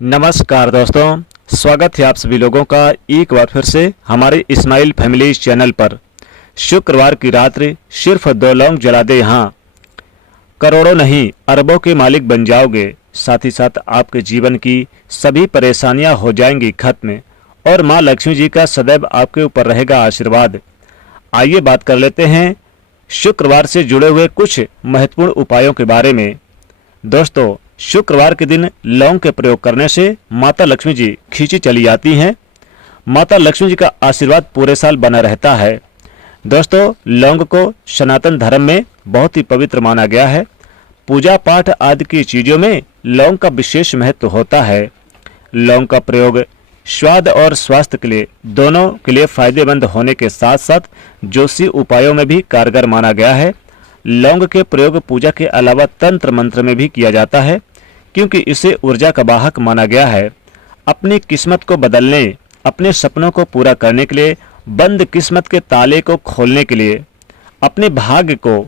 नमस्कार दोस्तों, स्वागत है आप सभी लोगों का एक बार फिर से हमारे इस्माइल फैमिली चैनल पर। शुक्रवार की रात्रि सिर्फ 2 लौंग जला दे, यहाँ करोड़ों नहीं अरबों के मालिक बन जाओगे। साथ ही साथ आपके जीवन की सभी परेशानियां हो जाएंगी खत्म और माँ लक्ष्मी जी का सदैव आपके ऊपर रहेगा आशीर्वाद। आइए बात कर लेते हैं शुक्रवार से जुड़े हुए कुछ महत्वपूर्ण उपायों के बारे में। दोस्तों, शुक्रवार के दिन लौंग के प्रयोग करने से माता लक्ष्मी जी खींची चली आती हैं। माता लक्ष्मी जी का आशीर्वाद पूरे साल बना रहता है। दोस्तों, लौंग को सनातन धर्म में बहुत ही पवित्र माना गया है। पूजा पाठ आदि की चीजों में लौंग का विशेष महत्व होता है। लौंग का प्रयोग स्वाद और स्वास्थ्य के लिए दोनों के लिए फायदेमंद होने के साथ साथ ज्योतिषी उपायों में भी कारगर माना गया है। लौंग के प्रयोग पूजा के अलावा तंत्र मंत्र में भी किया जाता है, क्योंकि इसे ऊर्जा का वाहक माना गया है। अपनी किस्मत को बदलने, अपने सपनों को पूरा करने के लिए, बंद किस्मत के ताले को खोलने के लिए, अपने भाग्य को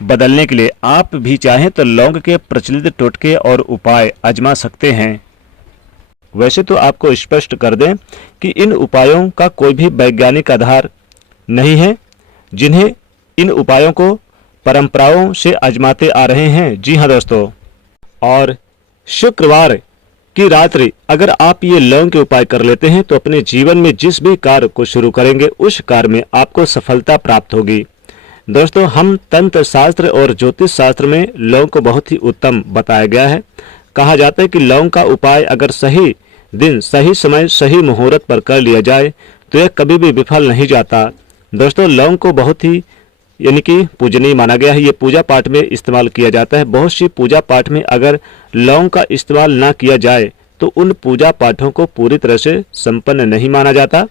बदलने के लिए आप भी चाहें तो लौंग के प्रचलित टोटके और उपाय आजमा सकते हैं। वैसे तो आपको स्पष्ट कर दें कि इन उपायों का कोई भी वैज्ञानिक आधार नहीं है। जिन्हें इन उपायों को परंपराओं से आजमाते आ रहे हैं। जी हाँ दोस्तों, और शुक्रवार की रात्रि अगर आप ये लौंग के उपाय कर लेते हैं तो अपने जीवन में जिस भी कार्य को शुरू करेंगे उस कार्य में आपको सफलता प्राप्त होगी। दोस्तों, हम तंत्र शास्त्र और ज्योतिष शास्त्र में लौंग को बहुत ही उत्तम बताया गया है। कहा जाता है कि लौंग का उपाय अगर सही दिन, सही समय, सही मुहूर्त पर कर लिया जाए तो यह कभी भी विफल नहीं जाता। दोस्तों, लौंग को बहुत ही यानी कि पूजनीय माना गया है। ये पूजा पाठ में इस्तेमाल किया जाता है। बहुत सी पूजा पाठ में अगर लौंग का इस्तेमाल ना किया जाए तो उन पूजा पाठों को पूरी तरह से संपन्न नहीं माना जाता।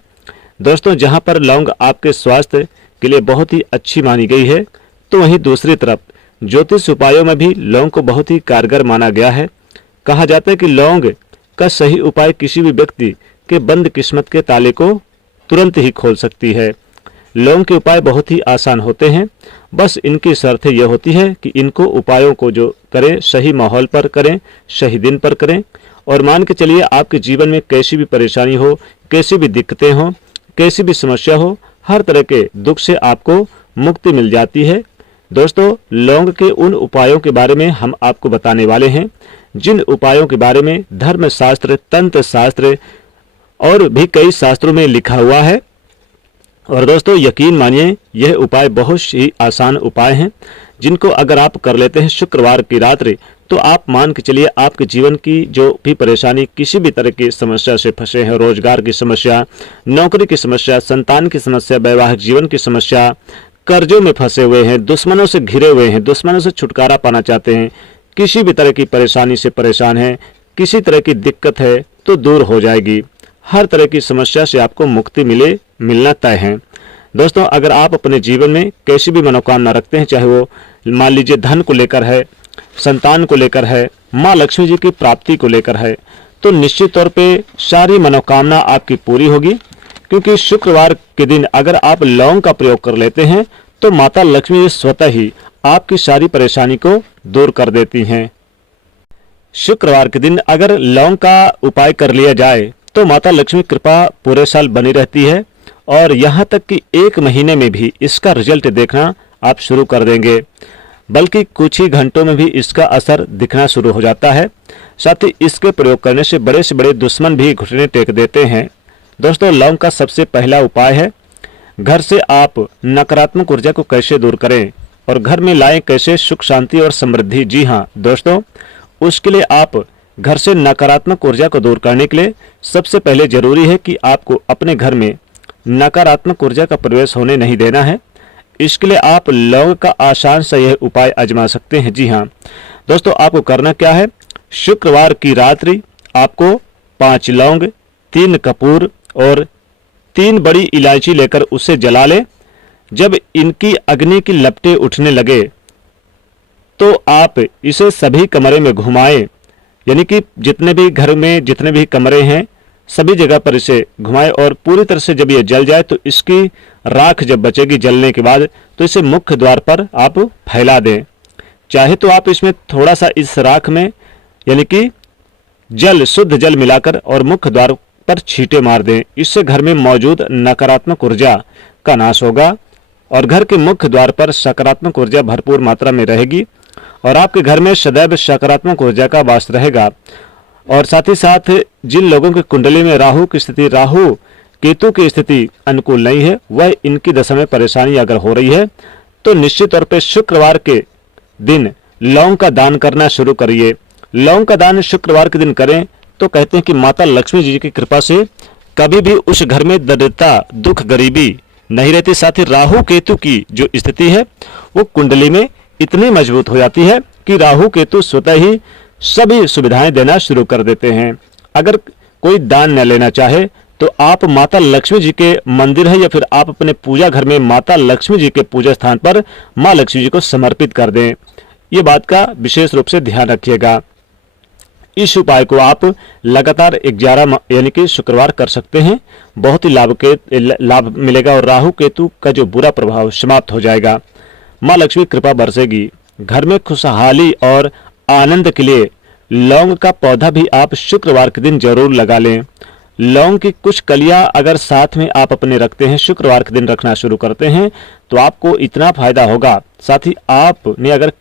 दोस्तों, जहां पर लौंग आपके स्वास्थ्य के लिए बहुत ही अच्छी मानी गई है, तो वहीं दूसरी तरफ ज्योतिष उपायों में भी लौंग को बहुत ही कारगर माना गया है। कहा जाता है कि लौंग का सही उपाय किसी भी व्यक्ति के बंद किस्मत के ताले को तुरंत ही खोल सकती है। लौंग के उपाय बहुत ही आसान होते हैं। बस इनकी शर्त यह होती है कि इनको उपायों को जो करें सही माहौल पर करें, सही दिन पर करें। और मान के चलिए आपके जीवन में कैसी भी परेशानी हो, कैसी भी दिक्कतें हो, कैसी भी समस्या हो, हर तरह के दुख से आपको मुक्ति मिल जाती है। दोस्तों, लौंग के उन उपायों के बारे में हम आपको बताने वाले हैं जिन उपायों के बारे में धर्मशास्त्र, तंत्र शास्त्र और भी कई शास्त्रों में लिखा हुआ है। और दोस्तों, यकीन मानिए यह उपाय बहुत ही आसान उपाय हैं, जिनको अगर आप कर लेते हैं शुक्रवार की रात्रि तो आप मान के चलिए आपके जीवन की जो भी परेशानी, किसी भी तरह की समस्या से फंसे हैं, रोजगार की समस्या, नौकरी की समस्या, संतान की समस्या, वैवाहिक जीवन की समस्या, कर्जों में फंसे हुए हैं, दुश्मनों से घिरे हुए हैं, दुश्मनों से छुटकारा पाना चाहते हैं, किसी भी तरह की परेशानी से परेशान हैं, किसी तरह की दिक्कत है तो दूर हो जाएगी। हर तरह की समस्या से आपको मुक्ति मिलना तय है। दोस्तों, अगर आप अपने जीवन में कैसी भी मनोकामना रखते हैं, चाहे वो मान लीजिए धन को लेकर है, संतान को लेकर है, माँ लक्ष्मी जी की प्राप्ति को लेकर है, तो निश्चित तौर पे सारी मनोकामना आपकी पूरी होगी। क्योंकि शुक्रवार के दिन अगर आप लौंग का प्रयोग कर लेते हैं तो माता लक्ष्मी जी स्वतः ही आपकी सारी परेशानी को दूर कर देती हैं। शुक्रवार के दिन अगर लौंग का उपाय कर लिया जाए तो माता लक्ष्मी कृपा पूरे साल बनी रहती है और यहाँ तक कि 1 महीने में भी इसका रिजल्ट देखना आप शुरू कर देंगे, बल्कि कुछ ही घंटों में भी इसका असर दिखना शुरू हो जाता है। साथ ही इसके प्रयोग करने से बड़े दुश्मन भी घुटने टेक देते हैं। दोस्तों, लौंग का सबसे पहला उपाय है घर से आप नकारात्मक ऊर्जा को कैसे दूर करें और घर में लाएं कैसे सुख, शांति और समृद्धि। जी हाँ दोस्तों, उसके लिए आप घर से नकारात्मक ऊर्जा को दूर करने के लिए सबसे पहले जरूरी है कि आपको अपने घर में नकारात्मक ऊर्जा का प्रवेश होने नहीं देना है। इसके लिए आप लौंग का आसान सा यह उपाय आजमा सकते हैं। जी हाँ दोस्तों, आपको करना क्या है, शुक्रवार की रात्रि आपको 5 लौंग, 3 कपूर और 3 बड़ी इलायची लेकर उसे जला लें। जब इनकी अग्नि की लपटें उठने लगे तो आप इसे सभी कमरे में घुमाएं, यानी कि जितने भी घर में जितने भी कमरे हैं सभी जगह पर इसे घुमाएं और पूरी तरह से जब ये जल जाए तो इसकी राख जब बचेगी जलने के बाद तो इसे मुख्य द्वार पर आप फैला दें। चाहे तो आप इसमें थोड़ा सा इस राख में यानी कि जल, शुद्ध जल मिलाकर और मुख्य द्वार पर छींटे मार दें। इससे घर में मौजूद नकारात्मक ऊर्जा का नाश होगा और घर के मुख्य द्वार पर सकारात्मक ऊर्जा भरपूर मात्रा में रहेगी और आपके घर में सदैव सकारात्मक ऊर्जा का वास रहेगा। और साथ ही साथ जिन लोगों की कुंडली में राहु की स्थिति, राहु केतु की स्थिति अनुकूल नहीं है, वह इनकी दशा में परेशानी अगर हो रही है तो निश्चित तौर पे शुक्रवार के दिन लौंग का दान करना शुरू करिए। लौंग का दान शुक्रवार के दिन करें तो कहते हैं कि माता लक्ष्मी जी की कृपा से कभी भी उस घर में दरिद्रता, दुख, गरीबी नहीं रहती। साथ ही राहु केतु की जो स्थिति है वो कुंडली में इतनी मजबूत हो जाती है कि राहु केतु स्वतः ही सभी सुविधाएं देना शुरू कर देते हैं। अगर कोई दान न लेना चाहे तो आप माता लक्ष्मी जी के मंदिर है या फिर आप अपने पूजा घर में माता लक्ष्मी जी के पूजा स्थान पर मां लक्ष्मी जी को समर्पित कर दें। ये बात का विशेष रूप से ध्यान रखिएगा। इस उपाय को आप लगातार 11 यानी कि शुक्रवार कर सकते हैं। बहुत ही लाभ मिलेगा और राहु केतु का जो बुरा प्रभाव समाप्त हो जाएगा। मां लक्ष्मी कृपा बरसेगी। घर में खुशहाली और आनंद के लिए लौंग का पौधा भी आप शुक्रवार के दिन जरूर लगा लें। लौंग की कुछ कलियां अगर साथ में आप अपने रखते हैं, शुक्रवार के दिन रखना शुरू करते हैं तो आपको इतना फायदा होगा। साथ ही आपने अगर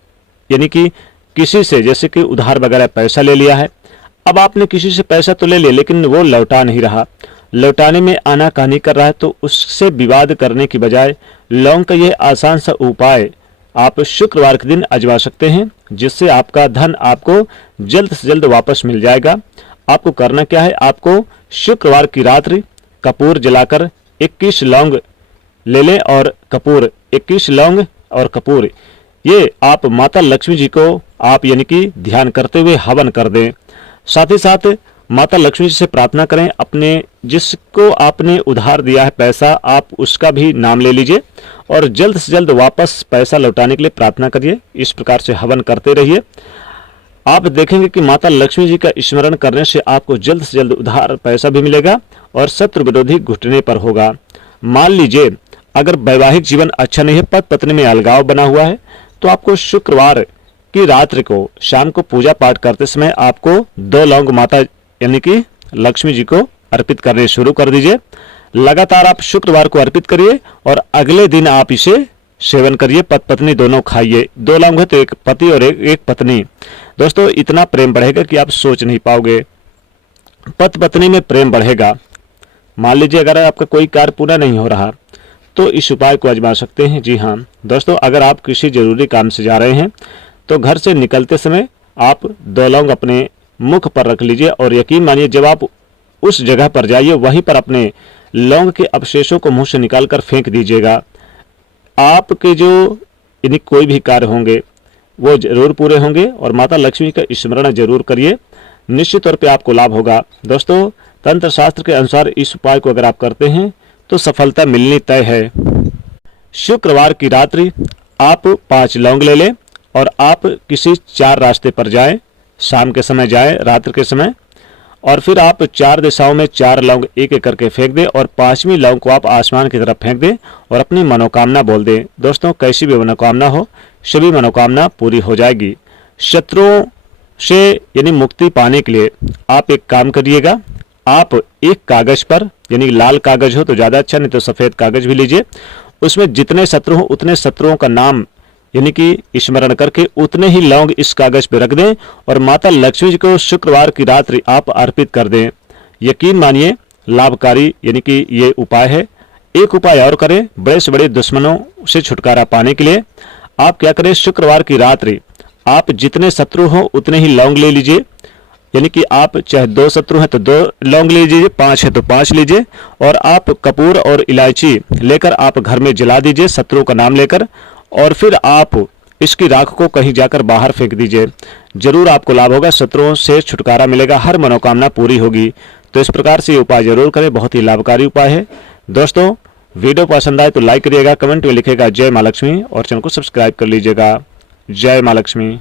यानी कि किसी से जैसे कि उधार वगैरह पैसा ले लिया है, अब आपने किसी से पैसा तो ले लिया लेकिन वो लौटा नहीं रहा, लौटाने में आनाकानी कर रहा है, तो उससे विवाद करने की बजाय लौंग का यह आसान सा उपाय आप शुक्रवार के दिन आजमा सकते हैं, जिससे आपका धन आपको जल्द से जल्द वापस मिल जाएगा। आपको करना क्या है, आपको शुक्रवार की रात्रि कपूर जलाकर 21 लौंग ले लें और कपूर 21 लौंग और कपूर ये आप माता लक्ष्मी जी को आप यानी कि ध्यान करते हुए हवन कर दें। साथ ही साथ माता लक्ष्मी जी से प्रार्थना करें, अपने जिसको आपने उधार दिया है पैसा, आप उसका भी नाम ले लीजिए और जल्द से जल्द वापस पैसा लौटाने के लिए प्रार्थना करिए। इस प्रकार से हवन करते रहिए। आप देखेंगे कि माता लक्ष्मी जी का स्मरण करने से आपको जल्द से जल्द उधार पैसा भी मिलेगा और शत्रु विरोधी घुटने पर होगा। मान लीजिए अगर वैवाहिक जीवन अच्छा नहीं है, पति पत्नी में अलगाव बना हुआ है, तो आपको शुक्रवार की रात्रि को शाम को पूजा पाठ करते समय आपको 2 लौंग माता यानी कि लक्ष्मी जी को अर्पित करने शुरू कर दीजिए। लगातार आप शुक्रवार को अर्पित करिए और अगले दिन आप इसे सेवन करिए। पति पत्नी दोनों खाइए। 2 लौंग है तो एक पति और एक पत्नी। दोस्तों इतना प्रेम बढ़ेगा कि आप सोच नहीं पाओगे। पति पत्नी में प्रेम बढ़ेगा। मान लीजिए अगर आपका कोई कार्य पूरा नहीं हो रहा तो इस उपाय को आजमा सकते हैं। जी हाँ दोस्तों, अगर आप किसी जरूरी काम से जा रहे हैं तो घर से निकलते समय आप 2 लौंग अपने मुख पर रख लीजिए और यकीन मानिए जब आप उस जगह पर जाइए वहीं पर अपने लौंग के अवशेषों को मुंह से निकालकर फेंक दीजिएगा। आपके जो यानी कोई भी कार्य होंगे वो जरूर पूरे होंगे और माता लक्ष्मी का स्मरण जरूर करिए। निश्चित तौर पे आपको लाभ होगा। दोस्तों तंत्र शास्त्र के अनुसार इस उपाय को अगर आप करते हैं तो सफलता मिलनी तय है। शुक्रवार की रात्रि आप 5 लौंग ले लें और आप किसी 4 रास्ते पर जाएं। शाम के समय जाएं, रात्रि के समय, और फिर आप 4 दिशाओं में 4 लौंग एक एक करके फेंक दें और 5वीं लौंग को आप आसमान की तरफ फेंक दें और अपनी मनोकामना बोल दें। दोस्तों कैसी भी मनोकामना हो, सभी मनोकामना पूरी हो जाएगी। शत्रुओं से यानी मुक्ति पाने के लिए आप एक काम करिएगा। आप एक कागज पर यानी लाल कागज हो तो ज्यादा अच्छा, नहीं तो सफेद कागज भी लीजिए। उसमें जितने शत्रु हो उतने शत्रुओं का नाम यानी कि स्मरण करके उतने ही लौंग इस कागज पे रख दें और माता लक्ष्मी जी को शुक्रवार की रात्रि आप अर्पित कर दें। यकीन मानिए लाभकारी यानी कि ये उपाय है। एक उपाय और करें, बड़े से बड़े दुश्मनों से छुटकारा पाने के लिए आप क्या करें, शुक्रवार की रात्रि आप जितने शत्रु हो उतने ही लौंग ले लीजिए। यानी कि आप चाहे 2 शत्रु हैं तो 2 लौंग ले लीजिए, 5 है तो 5 लीजिए और आप कपूर और इलायची लेकर आप घर में जला दीजिए शत्रु का नाम लेकर, और फिर आप इसकी राख को कहीं जाकर बाहर फेंक दीजिए। जरूर आपको लाभ होगा, शत्रुओं से छुटकारा मिलेगा, हर मनोकामना पूरी होगी। तो इस प्रकार से ये उपाय जरूर करें, बहुत ही लाभकारी उपाय है। दोस्तों वीडियो पसंद आए तो लाइक करिएगा, कमेंट में लिखिएगा जय मां लक्ष्मी और चैनल को सब्सक्राइब कर लीजिएगा। जय मां लक्ष्मी।